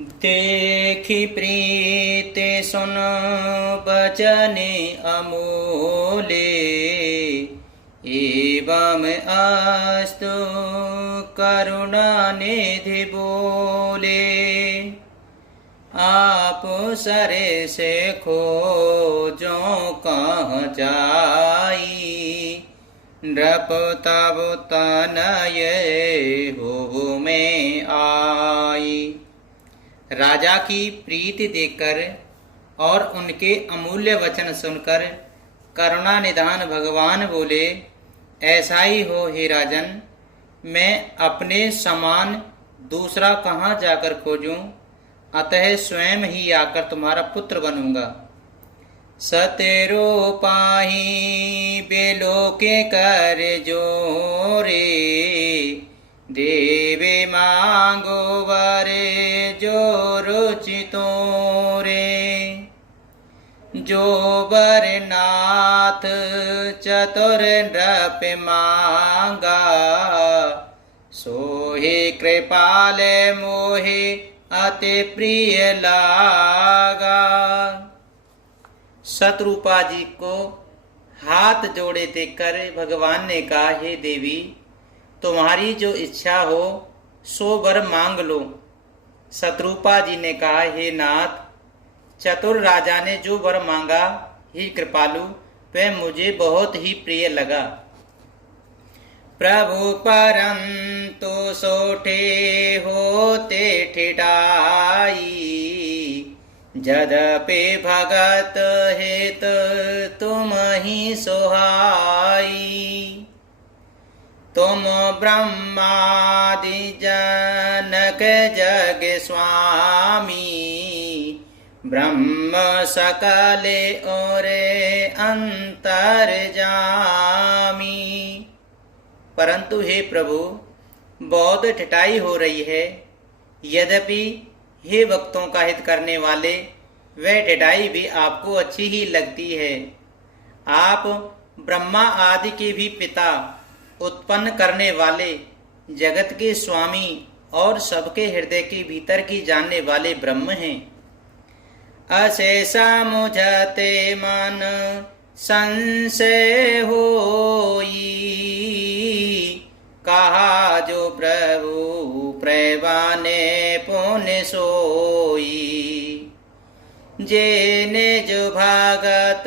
देखी प्रीति सुन बचने अमूले, एवं अस्तु करुणा निधि बोले। आप सरे से खोजो कहाँ जाई, नृप तब तनय हो में आई। राजा की प्रीति देखकर और उनके अमूल्य वचन सुनकर करुणा निधान भगवान बोले, ऐसा ही हो हे राजन, मैं अपने समान दूसरा कहाँ जाकर खोजूं, अतः स्वयं ही आकर तुम्हारा पुत्र बनूंगा। सतेरो पाही बेलो के कर जोरे, देवे मांगो वरे जो रुचि तोरे। जो बर नाथ चतुर नृप मांगा, सोहे कृपाल मोहे अति प्रिय लागा। शत्रुपा जी को हाथ जोड़े देखकर भगवान ने कहा, हे देवी, तुम्हारी जो इच्छा हो सो वर मांग लो। शत्रुपा जी ने कहा, हे नाथ, चतुर राजा ने जो वर मांगा, हे कृपालु, वह मुझे बहुत ही प्रिय लगा। प्रभु परंतु सोठे होते ठिठाई, जदपि भगत हित तुम ही सोहाई। तुम ब्रह्मादि जनक जग स्वामी, ब्रह्म सकले ओरे अंतर जामी। परंतु हे प्रभु, बहुत ठिठाई हो रही है। यद्यपि हे भक्तों का हित करने वाले, वह ठिठाई भी आपको अच्छी ही लगती है। आप ब्रह्मा आदि के भी पिता, उत्पन्न करने वाले, जगत के स्वामी और सबके हृदय के भीतर की जानने वाले ब्रह्म हैं। अशेषा मुझते मन संशय होई, कहा जो प्रभु प्रवाने पुण्य सोई। जे निज भागत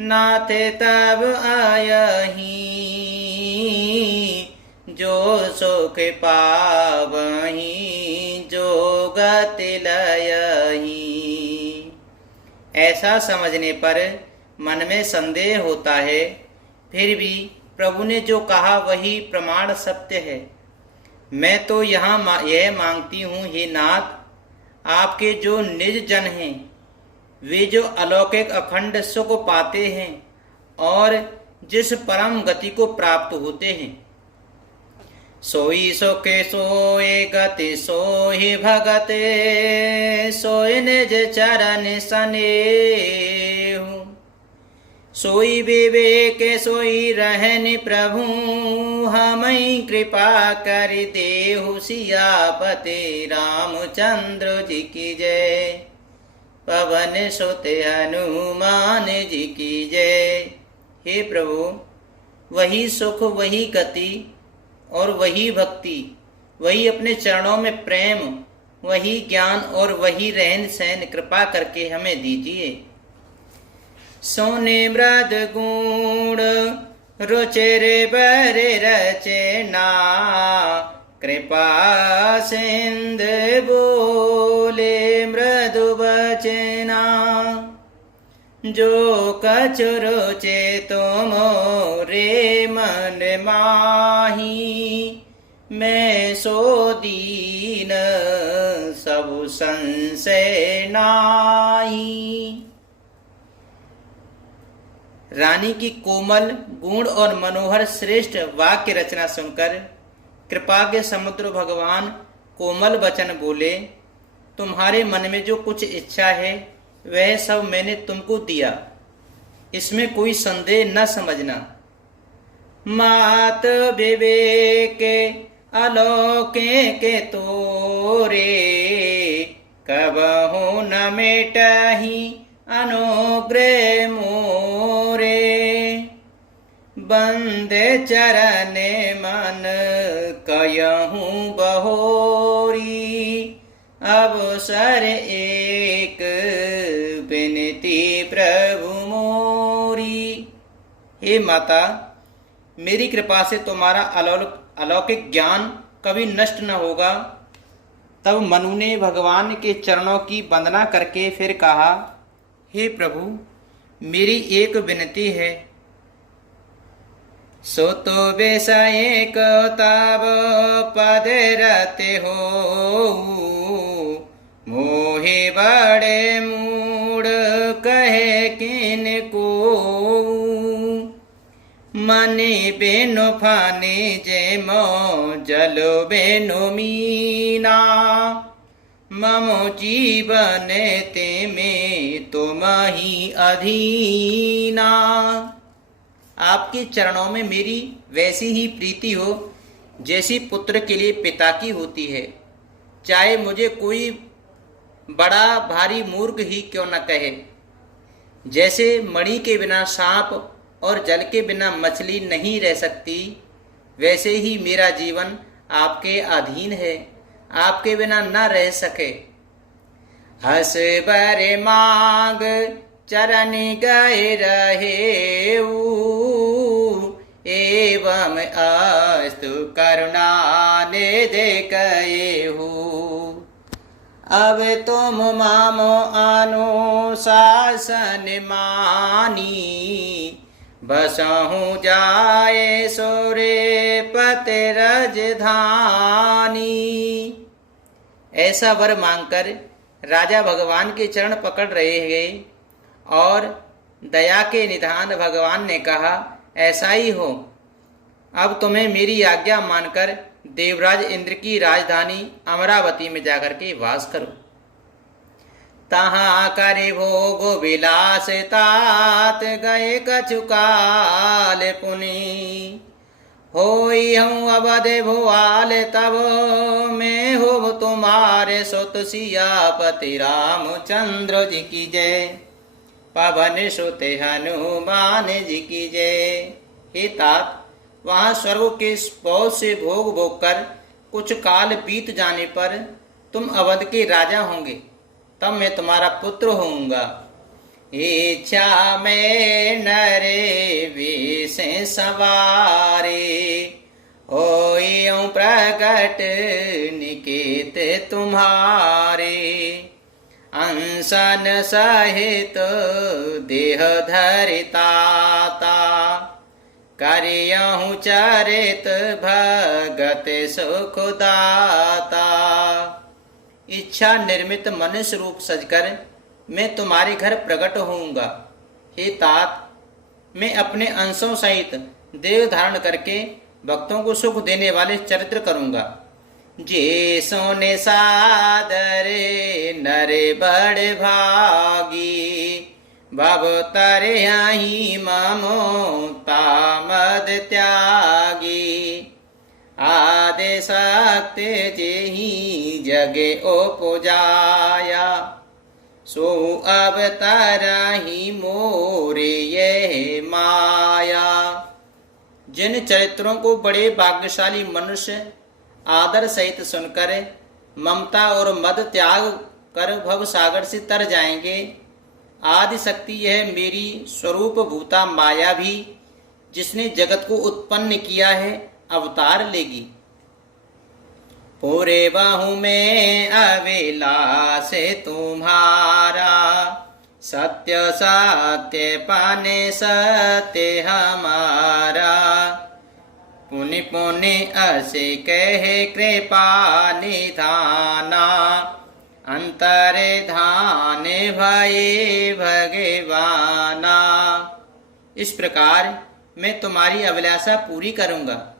नाथ तब आयही, जो सुख पावही जो गति लयही। ऐसा समझने पर मन में संदेह होता है, फिर भी प्रभु ने जो कहा वही प्रमाण सत्य है। मैं तो यहाँ यह मांगती हूँ, हे नाथ, आपके जो निज जन हैं, वे जो अलौकिक अखंड सुख पाते हैं और जिस परम गति को प्राप्त होते हैं, सोई सुखे सोए गति सोहि भगते, सोई निज चरण सनेहु। सोई विवेक सोई रहन प्रभु, हमई कृपा कर देहु। सियापति रामचंद्र जी की जय, पवन सुत हनुमान जी की जय। हे प्रभु, वही सुख, वही गति और वही भक्ति, वही अपने चरणों में प्रेम, वही ज्ञान और वही रहन सहन कृपा करके हमें दीजिए। सोने मृद गुण रुचिर बर रचना, कृपा सिंध बोले मृदु बचना। जो कछु रुचे तुम रे मन माही, मैं सो दीन सब संशय नाही। रानी की कोमल गुण और मनोहर श्रेष्ठ वाक्य रचना सुनकर कृपा के समुद्र भगवान कोमल वचन बोले, तुम्हारे मन में जो कुछ इच्छा है वह सब मैंने तुमको दिया, इसमें कोई संदेह न समझना। मात विवेक अलौके के तोरे, कबहु न मेटहि अनुग्रह मोरे। बंदे चरने मन कयहूँ बहोरी। अवसर एक विनती प्रभु मोरी। हे माता, मेरी कृपा से तुम्हारा अलौकिक ज्ञान कभी नष्ट न होगा। तब मनु ने भगवान के चरणों की वंदना करके फिर कहा, हे प्रभु, मेरी एक विनती है। सो तो बेसाए ताब पद रते हो। मोहे बड़े मूड कहे किन को। मने बेनो फाने जेमो जलो बेनो मीना। ममो जीवन ते में तुम ही अधीना। आपके चरणों में मेरी वैसी ही प्रीति हो जैसी पुत्र के लिए पिता की होती है। चाहे मुझे कोई बड़ा भारी मूर्ख ही क्यों न कहे। जैसे मणि के बिना सांप और जल के बिना मछली नहीं रह सकती, वैसे ही मेरा जीवन आपके अधीन है, आपके बिना न रह सके। हस बर मांग चरण गए रहे। एवं अस्तु करुणा ने दे गए हो। अब तुम मामो अनुशासन मानी। बसहु जाए सोरे पत रजधानी। ऐसा वर मांगकर राजा भगवान के चरण पकड़ रहे गए और दया के निधान भगवान ने कहा, ऐसा ही हो। अब तुम्हें मेरी आज्ञा मानकर देवराज इंद्र की राजधानी अमरावती में जाकर के वास करो। तहाँ करे भोग विलास तात गए कछु काल पुनि। होई हूँ अवध भुआल तब मैं हो तुम्हारे सुत सियापति रामचंद्र जी की जय। पवन सुत हनुमान जी की जय। हे तात, वहाँ स्वर्ग के बहुत से भोग भोग कर कुछ काल बीत जाने पर तुम अवध के राजा होंगे, तब मैं तुम्हारा पुत्र होऊंगा। इच्छा में नरे विष सवारे। होइऊं प्रकट निकेत तुम्हारे। अंसन सहित देह धरिताता। करियहूँ चरित भगत सुखदाता। इच्छा निर्मित मनुष्य रूप सजकर मैं तुम्हारे घर प्रकट होऊंगा। हे तात, मैं अपने अंशों सहित देह धारण करके भक्तों को सुख देने वाले चरित्र करूंगा। जे सोने सादरे नरे बड़ भागी। भव तरे आही ममता मद त्यागी। आदे शक्ति जेहि जगे उपजाया। सो अब तरही मोरे ये माया। जिन चरित्रों को बड़े भाग्यशाली मनुष्य आदर सहित सुनकर ममता और मद त्याग कर भव सागर से तर जाएंगे, आदि शक्ति यह मेरी स्वरूप भूता माया भी, जिसने जगत को उत्पन्न किया है, अवतार लेगी। पूरे बाहु में अविलास तुम्हारा। सत्य सत्य पाने सत्य हमारा। पुनि पुनि असे कहे कृपा निधाना। अंतरे धान भये भगवाना। इस प्रकार मैं तुम्हारी अभिलाषा पूरी करूंगा।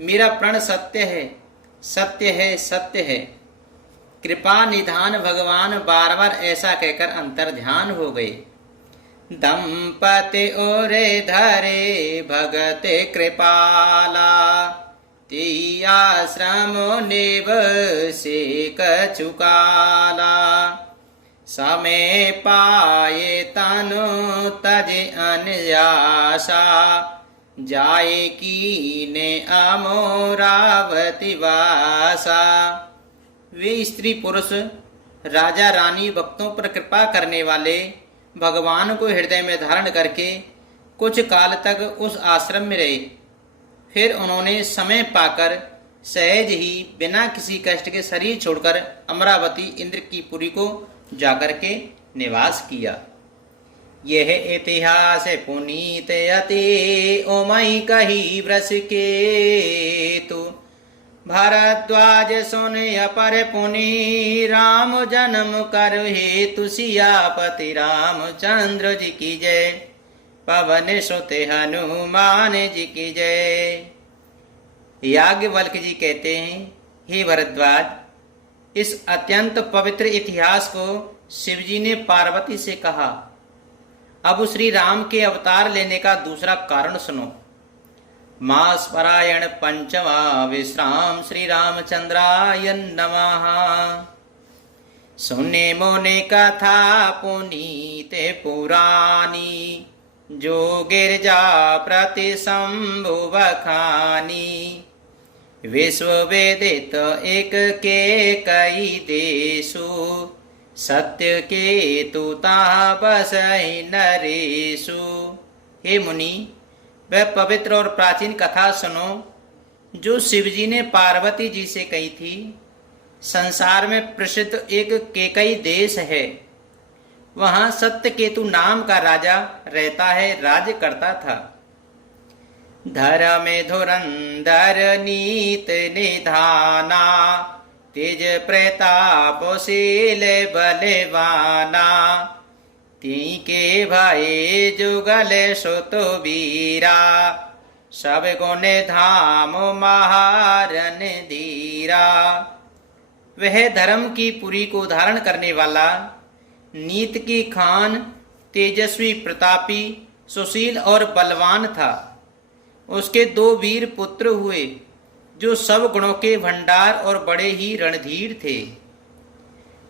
मेरा प्रण सत्य है, सत्य है, सत्य है। कृपा निधान भगवान बार बार ऐसा कहकर अंतर ध्यान हो गए। दंपति ओरे धरे भगत कृपाला। तेई आश्रम नेव से कछुकाला। समय पाए तनु तजे अन्यासा, जाए कीने अमोरावती वासा। वे स्त्री पुरुष, राजा रानी, भक्तों पर कृपा करने वाले भगवान को हृदय में धारण करके कुछ काल तक उस आश्रम में रहे। फिर उन्होंने समय पाकर सहज ही बिना किसी कष्ट के शरीर छोड़कर अमरावती इंद्र की पुरी को जाकर के निवास किया। यह इतिहास पुनीत अति ओमई कही वृष के तु। भारद्वाज सुन पर पुनि राम जन्म कर हेतु। सियापति रामचंद्र जी की जय, पवन सुत हनुमान जी की जय। याज्ञवल्क्य जी कहते हैं, हे भरद्वाज, इस अत्यंत पवित्र इतिहास को शिवजी ने पार्वती से कहा। अब श्री राम के अवतार लेने का दूसरा कारण सुनो। मास परायण पंचमा विश्राम श्री रामचंद्राय नमः। सुने मोने कथा पुनीत पुरानी, जो गिरजा प्रति शंभु बखानी। विश्व वेदित एक के कई देशु, सत्य के तुता बसहि नरेशु। हे मुनि, वह पवित्र और प्राचीन कथा सुनो जो शिवजी ने पार्वती जी से कही थी। संसार में प्रसिद्ध एक केकई देश है, वहां सत्यकेतु नाम का राजा रहता है, राज्य करता था। धर्म धुरंधर नीत निधाना, तेज प्रतापशील बलवाना। ती के भाई जुगल सुत वीरा, सब गुण धाम महारन धीरा। वह धर्म की पुरी को धारण करने वाला, नीत की खान, तेजस्वी, प्रतापी, सुशील और बलवान था। उसके 2 वीर पुत्र हुए जो सब गुणों के भंडार और बड़े ही रणधीर थे।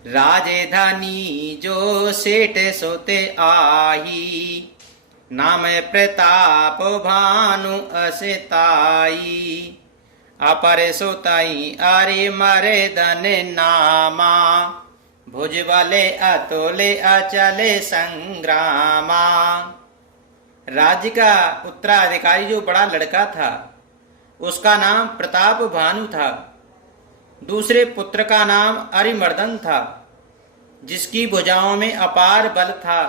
राजधानी जो सेठ सोते आही, नाम प्रताप भानु असताई। अपर सोताई अरे मरे धन नामा, भुज वाले अतोले अचले संग्रामा। राज्य का उत्तराधिकारी जो बड़ा लड़का था, उसका नाम प्रताप भानु था। दूसरे पुत्र का नाम अरिमर्दन था, जिसकी भुजाओं में अपार बल था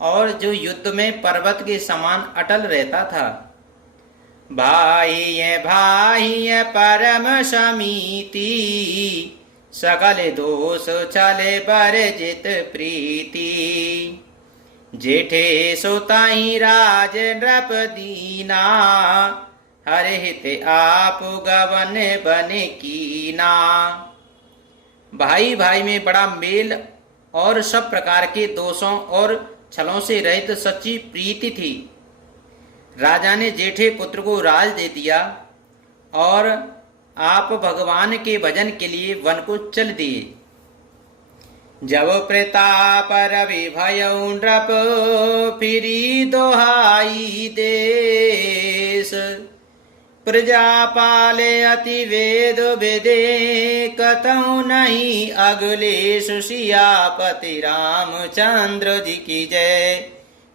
और जो युद्ध में पर्वत के समान अटल रहता था। भाई भाई परम समीति, सकल दोष चले बरजित प्रीति। जेठे सोताई राज नृप दीना, हरे हित आप गवन बन कीना। भाई भाई में बड़ा मेल और सब प्रकार के दोषों और छलों से रहित सच्ची प्रीति थी। राजा ने जेठे पुत्र को राज दे दिया और आप भगवान के भजन के लिए वन को चल दिए। जब प्रताप रवि भयउ नृप, फिरी दोहाई देश। प्रजा पाले अति वेद वेदे, कतहु नहीं अगलेश। सियापति रामचंद्र जी की जय,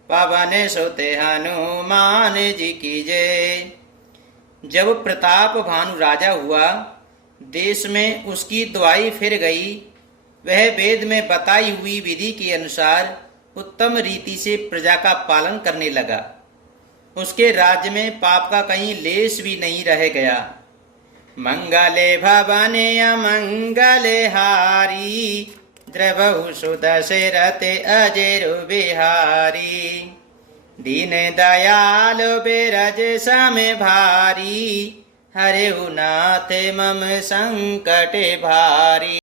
पवन सुत हनुमान जी की जय। जब प्रताप भानु राजा हुआ, देश में उसकी दुआई फिर गई। वह वेद में बताई हुई विधि के अनुसार उत्तम रीति से प्रजा का पालन करने लगा। उसके राज्य में पाप का कहीं लेश भी नहीं रह गया। मंगले भवने अमंगले हारी, द्रवहु सुदशरथ अजेरु बिहारी। दीन दयाल बिरज सम भारी, हरे नाथ मम संकट भारी।